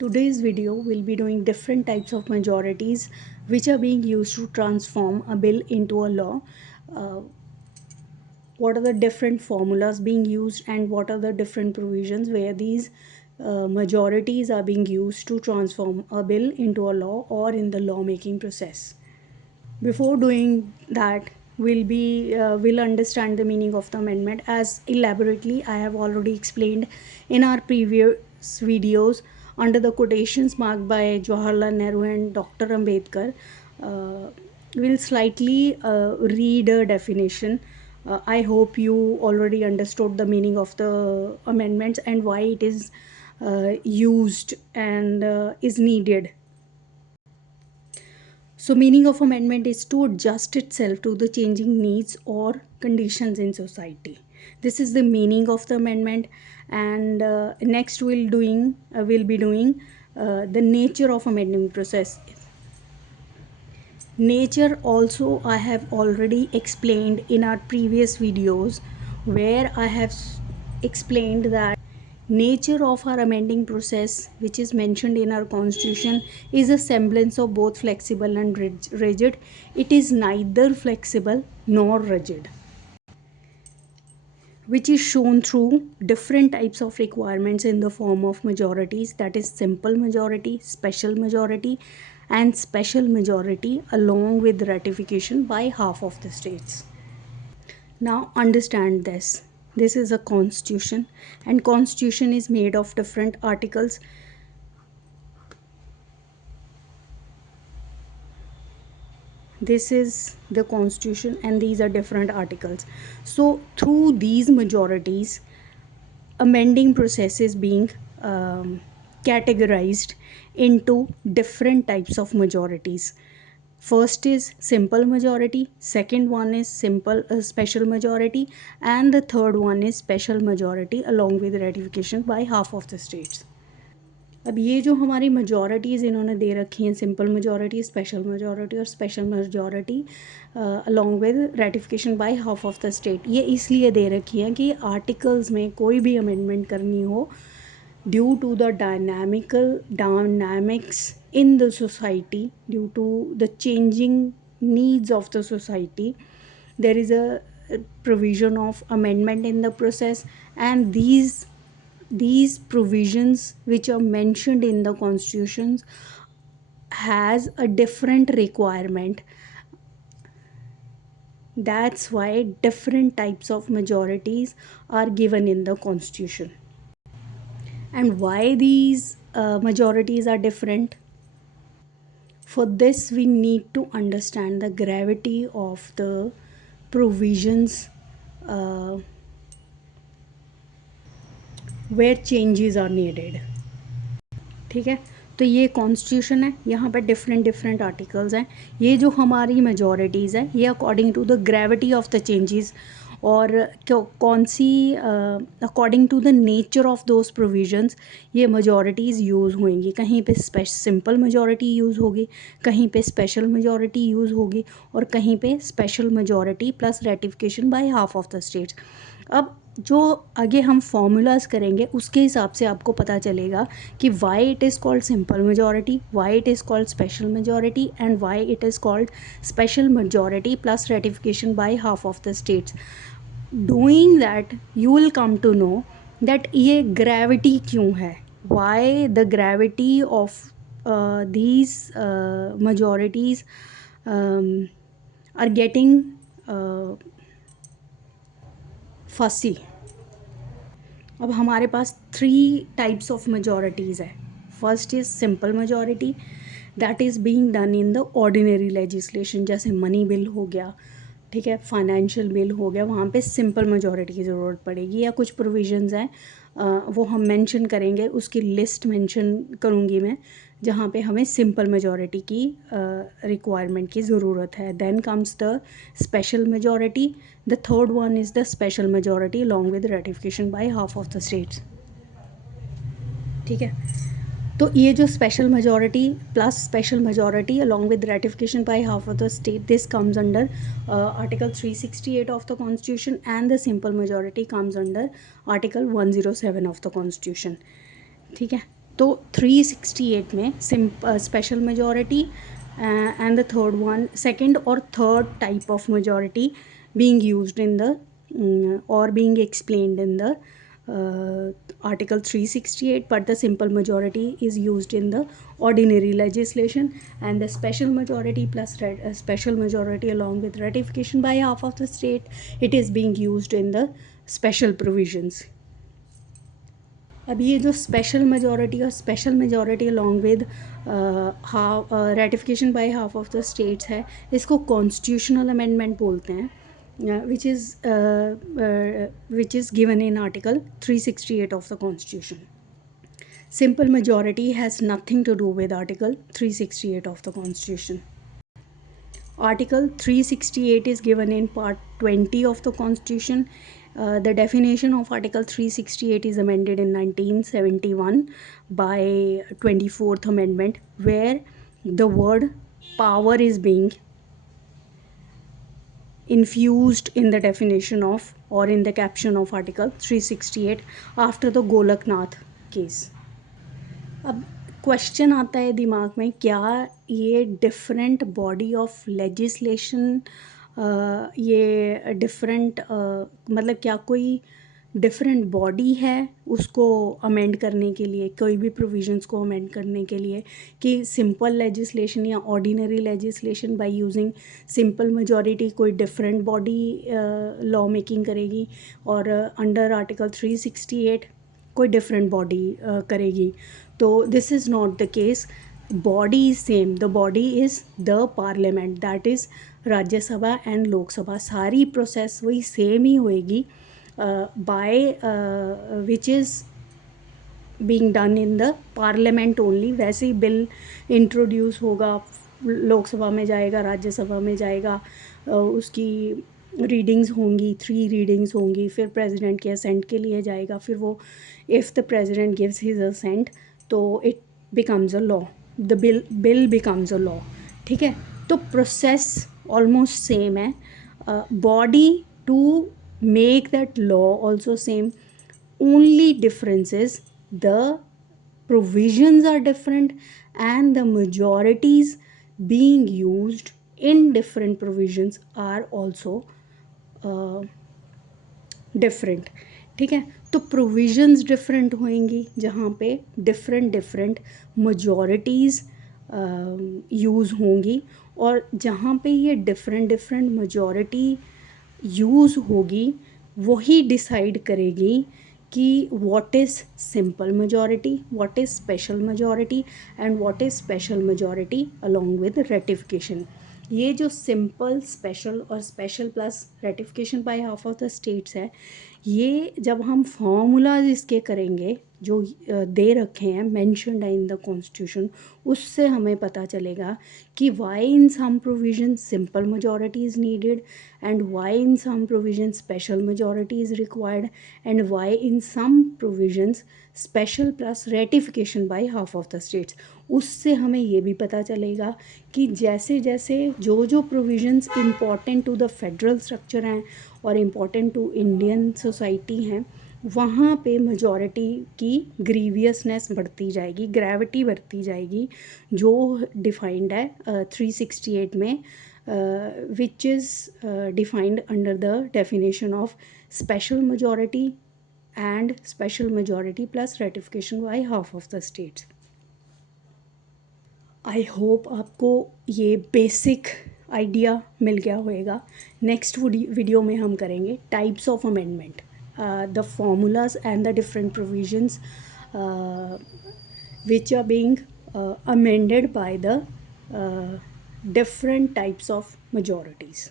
Today's video will be doing different types of majorities which are being used to transform a bill into a law. Uh, what are the different formulas being used and what are the different provisions where these majorities are being used to transform a bill into a law or in the lawmaking process. Before doing that, we'll understand the meaning of the amendment as elaborately I have already explained in our previous videos under the quotations marked by Jawaharlal Nehru and Dr. Ambedkar. Uh, we'll slightly read a definition. I hope you already understood the meaning of the amendments and why it is used and is needed. So, meaning of amendment is to adjust itself to the changing needs or conditions in society. This is the meaning of the amendment, and next we'll be doing the nature of amending process. Nature also I have already explained in our previous videos, where I have explained that nature of our amending process, which is mentioned in our constitution, is a semblance of both flexible and rigid. It is neither flexible nor rigid, which is shown through different types of requirements in the form of majorities, that is simple majority, special majority, and special majority, along with ratification by half of the states. Now understand this. This is a constitution, and constitution is made of different articles. This is the constitution and these are different articles. So through these majorities, amending process is being categorized into different types of majorities. First is simple majority, second one is special majority, and the third one is special majority along with ratification by half of the states. अब ये जो हमारी majorities इन्होंने दे रखी हैं, simple majority, special majority और special majority along with ratification by half of the state, ये इसलिए दे रखी हैं कि आर्टिकल्स में कोई भी amendment करनी हो, due to the dynamics in the society, due to the changing needs of the society, there is a provision of amendment in the process, and these provisions which are mentioned in the constitutions has a different requirement. That's why different types of majorities are given in the constitution. And why these majorities are different? For this we need to understand the gravity of the provisions where changes are needed. ठीक है, तो ये कॉन्स्टिट्यूशन है, यहाँ पर different articles हैं. ये जो हमारी मेजॉरिटीज़ हैं ये according to the gravity of the changes और कौन सी according to the nature of those provisions ये मेजॉरिटीज़ यूज़ होंगी. कहीं पे सिंपल मेजॉरिटी यूज़ होगी, कहीं पे स्पेशल मेजॉरिटी यूज़ होगी और कहीं पे special majority plus ratification by half of the states. अब जो आगे हम फॉर्मूलाज करेंगे उसके हिसाब से आपको पता चलेगा कि why it is called simple majority, why it is called special majority and why it is called special majority plus ratification by half of the states. Doing that you will come to know that ये gravity क्यों है, why the gravity of these majorities are getting fussy. अब हमारे पास 3 types of मेजॉरिटीज़ है. First is simple majority, that is being done in the ordinary legislation, जैसे money bill हो गया, ठीक है, फाइनेंशियल बिल हो गया, वहाँ पे सिंपल मेजॉरिटी की ज़रूरत पड़ेगी. या कुछ प्रोविजंस हैं वो हम मेंशन करेंगे, उसकी लिस्ट मेंशन करूँगी मैं, जहाँ पे हमें सिंपल मेजॉरिटी की रिक्वायरमेंट की ज़रूरत है. Then comes the special majority, the third one is the special majority along with ratification by half of the states. ठीक है, तो ये जो special majority plus special majority along with ratification by half of the state, this comes under article 368 of the constitution and the simple majority comes under article 107 of the constitution. ठीक है, तो 368 में special majority and the third one, second or third type of majority being used in the or being explained in the article 368, but the simple majority is used in the ordinary legislation, and the special majority plus special majority along with ratification by half of the state, it is being used in the special provisions. अब ये जो special majority और special majority along with ratification by half of the states है, इसको constitutional amendment बोलते हैं, which is given in article 368 of the constitution. Simple majority has nothing to do with article 368 of the constitution. Article 368 is given in part 20 of the constitution. The definition of article 368 is amended in 1971 by 24th amendment, where the word power is being infused in the definition of or in the caption of article 368 after the Golaknath case. अब क्वेश्चन आता है दिमाग में, क्या ये different body of legislation, ये डिफरेंट मतलब क्या कोई डिफरेंट बॉडी है उसको अमेंड करने के लिए, कोई भी प्रोविजंस को अमेंड करने के लिए, कि सिंपल लेजिस्लेशन या ordinary legislation by using simple majority कोई डिफरेंट बॉडी लॉ मेकिंग करेगी और अंडर आर्टिकल 368 कोई डिफरेंट बॉडी करेगी. तो this is not the case. Body is same. The body is the parliament, that is Rajya Sabha एंड लोकसभा. सारी प्रोसेस वही सेम ही होएगी by which is being done in the parliament only. वैसे ही bill introduce होगा, लोकसभा में जाएगा, राज्यसभा में जाएगा, उसकी रीडिंग्स होंगी, 3 रीडिंग्स होंगी, फिर प्रेसिडेंट के असेंट के लिए जाएगा, फिर वो if the president gives his assent तो it becomes a law, the bill becomes a law. ठीक है, तो प्रोसेस ऑलमोस्ट सेम है. Body to make that law also same. Only difference is the provisions are different and the majorities being used in different provisions are also different. ठीक है, तो provisions different होंगी जहाँ पे डिफरेंट मजॉरिटीज़ यूज़ होंगी, और जहाँ पे ये डिफरेंट मजॉरिटी यूज़ होगी वही डिसाइड करेगी कि what is simple majority, what is special majority and what is special majority along with ratification. ये जो सिंपल, स्पेशल और special plus ratification by half of the states है, ये जब हम फॉर्मूलाज इसके करेंगे जो दे रखे हैं, मेंशन्ड है इन द कॉन्स्टिट्यूशन, उससे हमें पता चलेगा कि why in some provision simple majority is needed and why in some provision special majority is required and why in some provisions special plus ratification by half of the states. उससे हमें ये भी पता चलेगा कि जैसे जैसे जो provisions important to the federal structure हैं और इम्पॉर्टेंट टू इंडियन सोसाइटी हैं, वहाँ पे मेजॉरिटी की ग्रीवियसनेस बढ़ती जाएगी, ग्रेविटी बढ़ती जाएगी, जो डिफाइंड है 368 में, which is defined under the definition of special majority and special majority plus ratification by half of the states. I hope आपको ये बेसिक आइडिया मिल गया होगा. नेक्स्ट वीडियो में हम करेंगे types of amendment, the formulas and the different provisions which are being amended by the different types of majorities.